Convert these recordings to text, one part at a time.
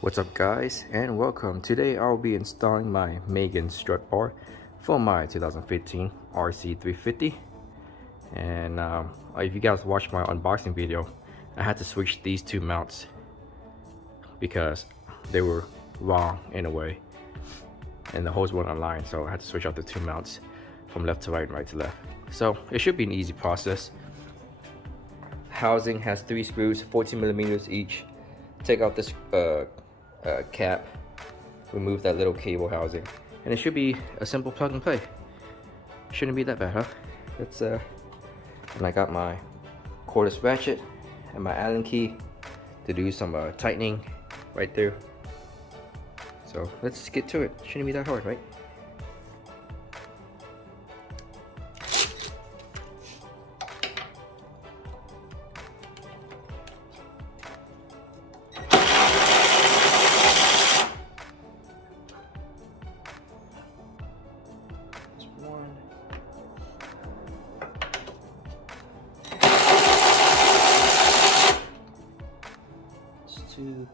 What's up guys, and welcome. Today I'll be installing my Megan strut bar for my 2015 RC350. And if you guys watched my unboxing video, I had to switch these two mounts because they were wrong in a way and the holes weren't aligned, so I had to switch out the two mounts from left to right and right to left. So it should be an easy process. Housing has 3 screws, 14 millimeters each. Take out this cap, remove that little cable housing, and it should be a simple plug and play. Shouldn't be that bad, huh? Let's and I got my cordless ratchet and my Allen key to do some tightening right there. So let's get to it. Shouldn't be that hard, right? Two.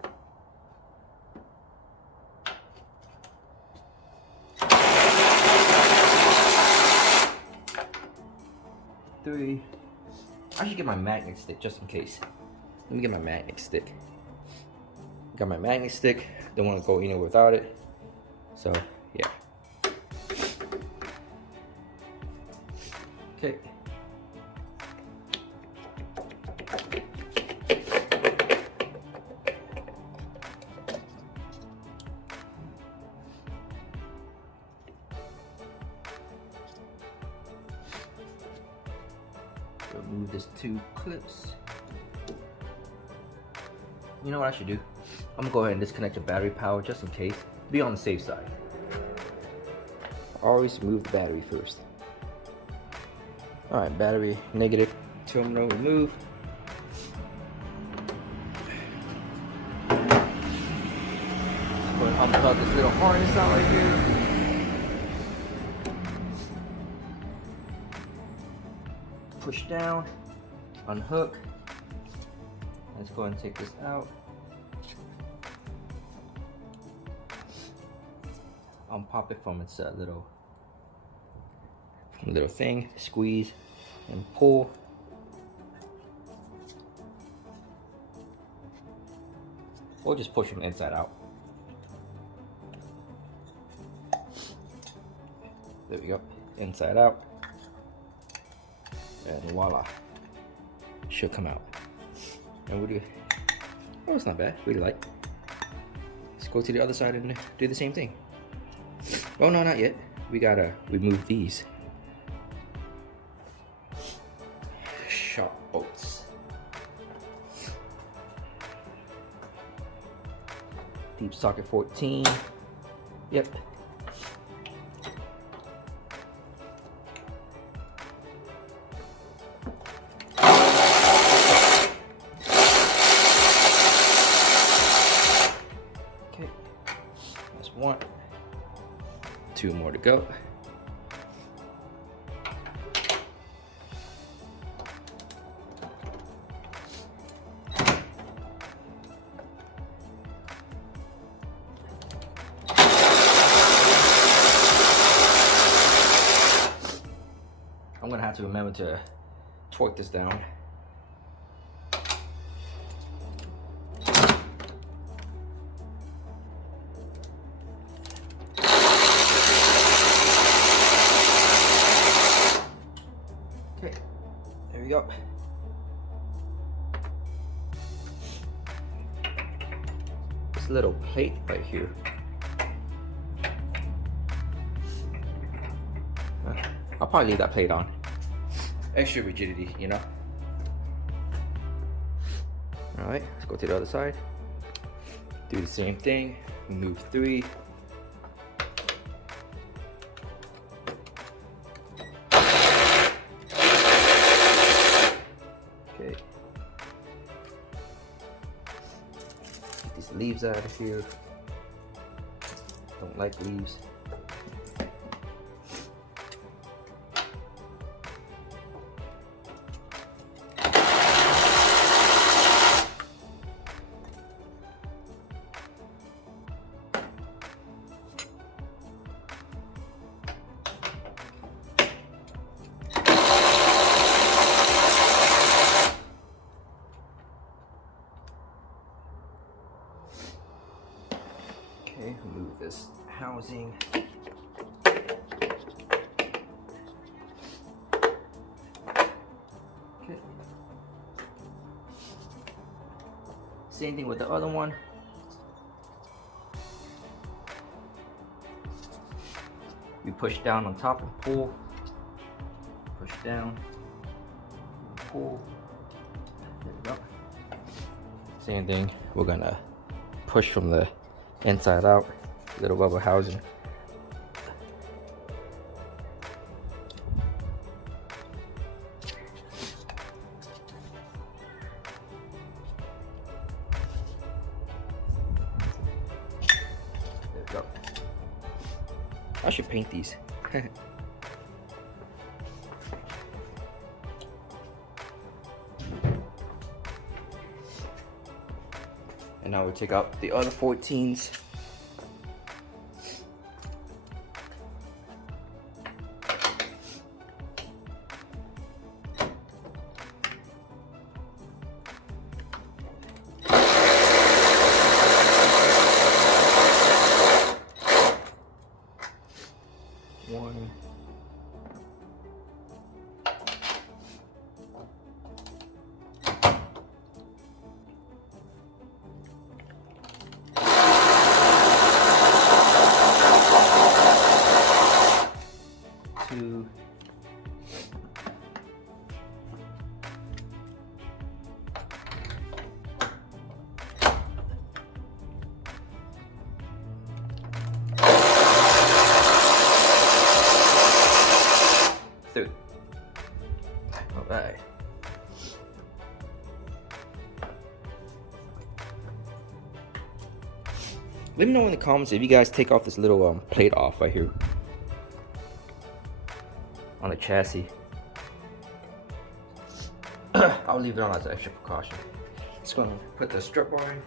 3. I should get my magnet stick just in case. Let me get my magnet stick. Got my magnet stick. Don't want to go anywhere without it. So yeah. Okay. Remove these 2 clips. You know what I should do? I'm gonna go ahead and disconnect the battery power just in case. Be on the safe side. Always remove the battery first. Alright, battery negative terminal removed. Go ahead and unplug this little harness out right here. Push down, unhook. Let's go ahead and take this out. Unpop it from its little thing. Squeeze and pull. Or just push them inside out. There we go, inside out. And voila, should come out. And we'll do, oh, it's not bad, really light. Let's go to the other side and do the same thing. Oh no, not yet. We gotta remove these sharp bolts. Deep socket 14. Yep. That's 1. 2 more to go. I'm gonna have to remember to torque this down. Okay, there we go. This little plate right here. I'll probably leave that plate on. Extra rigidity, you know? Alright, let's go to the other side. Do the same thing. Remove 3. Okay. Get these leaves out of here. Don't like leaves. Okay, move this housing. Okay. Same thing with the other one. You push down on top and pull. Push down, pull. There we go. Same thing, we're gonna push from the inside out, little rubber housing. There we go. I should paint these. And now we'll take out the other 14s. One. Two. Three. All right. Let me know in the comments if you guys take off this little plate off right here on the chassis. I'll leave it on as an extra precaution. Just gonna put the strut bar in.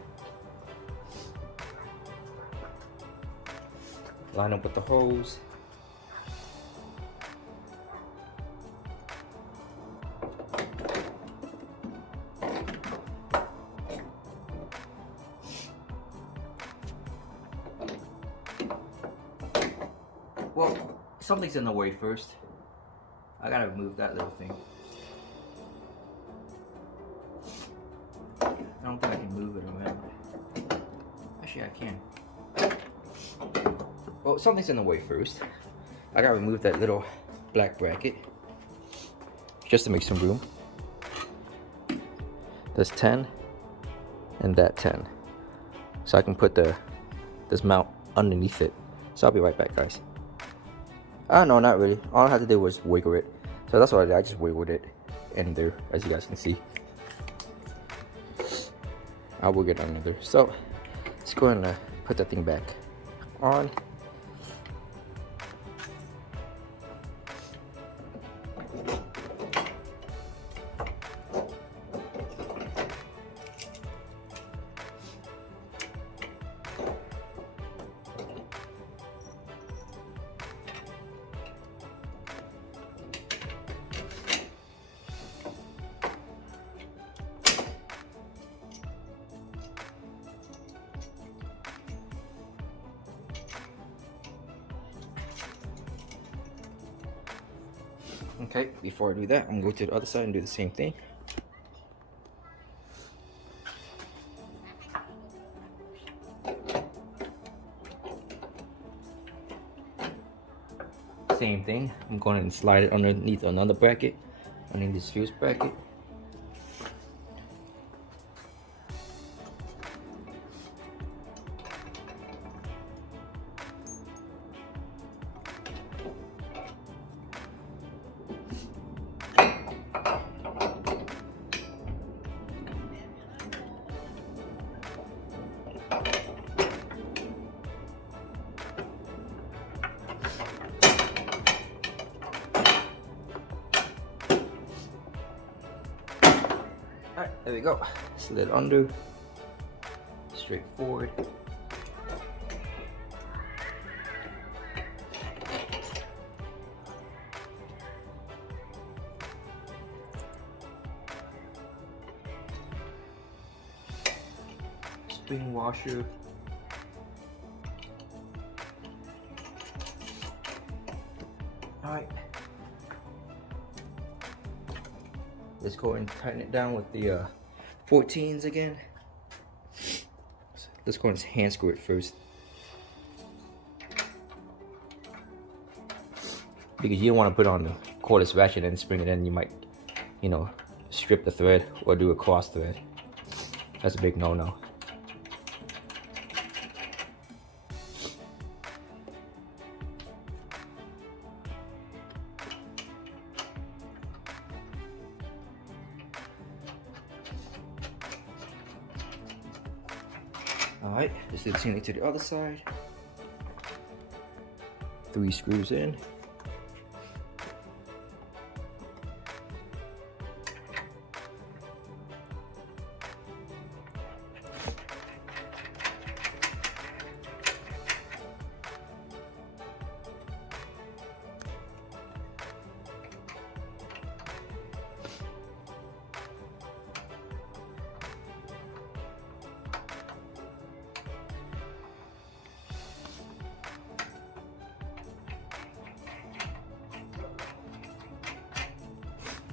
Line up with the hose. Well, something's in the way first. I gotta remove that little thing. I don't think I can move it around. Actually, I can. Well, something's in the way first. I gotta remove that little black bracket just to make some room. There's 10 and that 10. So I can put this mount underneath it. So I'll be right back, guys. No, not really. All I had to do was wiggle it. So that's what I did. I just wiggled it in there, as you guys can see. I'll wiggle it under there. So let's go ahead and put that thing back on. Okay, before I do that, I'm going to go to the other side and do the same thing. Same thing, I'm going to slide it underneath another bracket, underneath this fuse bracket. Alright, there we go. Slid under, straight forward. Spring washer. Alright. Let's go and tighten it down with the 14s again. Let's go and hand screw it first. Because you don't want to put on the cordless ratchet and spring it in. You might, you know, strip the thread or do a cross thread. That's a big no-no. Alright, let's do the same thing to the other side. 3 screws in.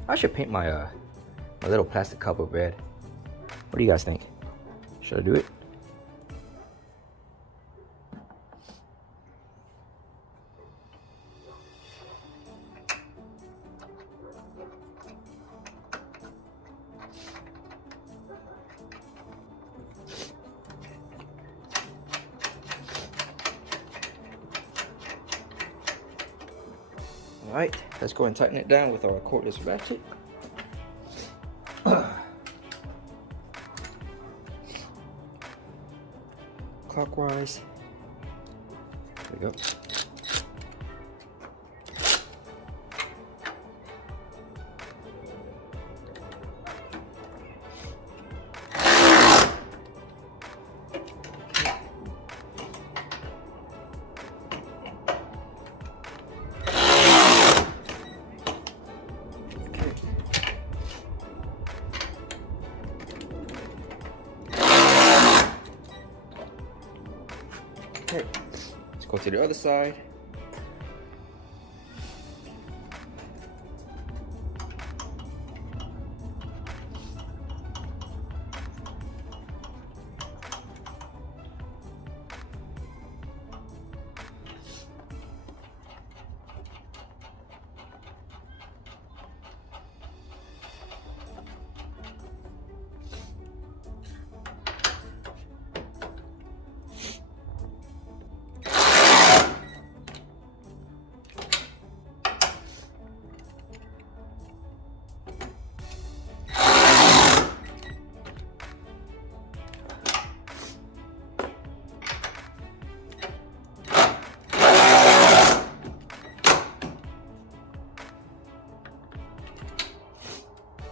I should paint my my little plastic cup of red. What do you guys think? Should I do it? Alright, let's go and tighten it down with our cordless ratchet. Clockwise. There we go. Okay, let's go to the other side.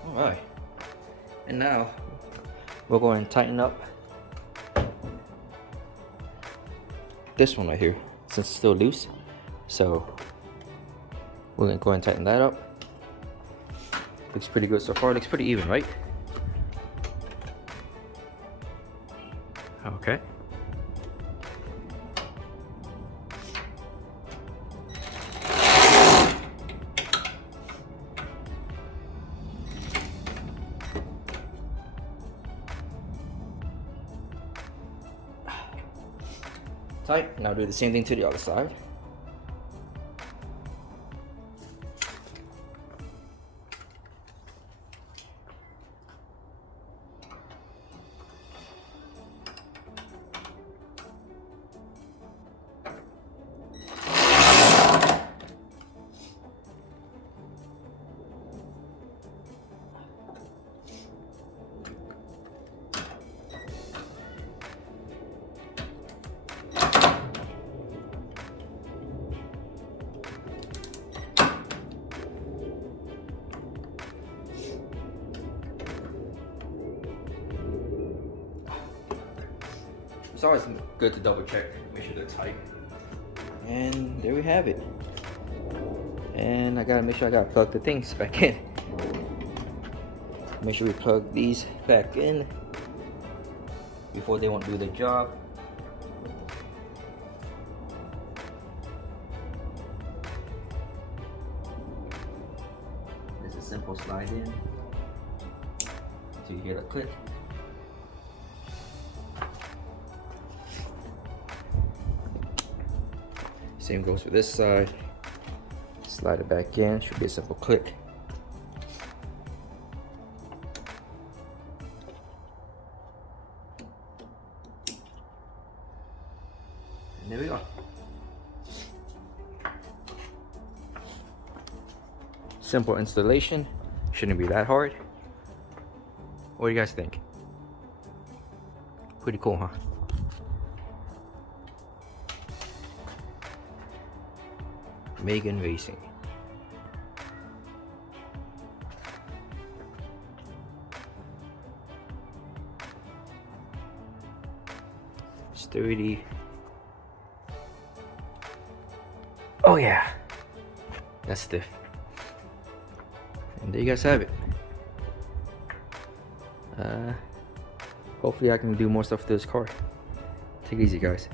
Alright, and now we're going to tighten up this one right here since it's still loose. So we're going to go ahead and tighten that up. Looks pretty good so far. Looks pretty even, right? Okay. Tight. Now do the same thing to the other side. It's always good to double check, make sure they're tight. And there we have it. And I gotta make sure I gotta plug the things back in. Make sure we plug these back in before they won't do their job. slide in till you hear the click. Same goes for this side. Slide it back in, should be a simple click. And there we go. Simple installation, shouldn't be that hard. What do you guys think? Pretty cool, huh? Megan Racing. Sturdy. Oh yeah, that's stiff. And there you guys have it. Hopefully I can do more stuff to this car. Take it easy, guys.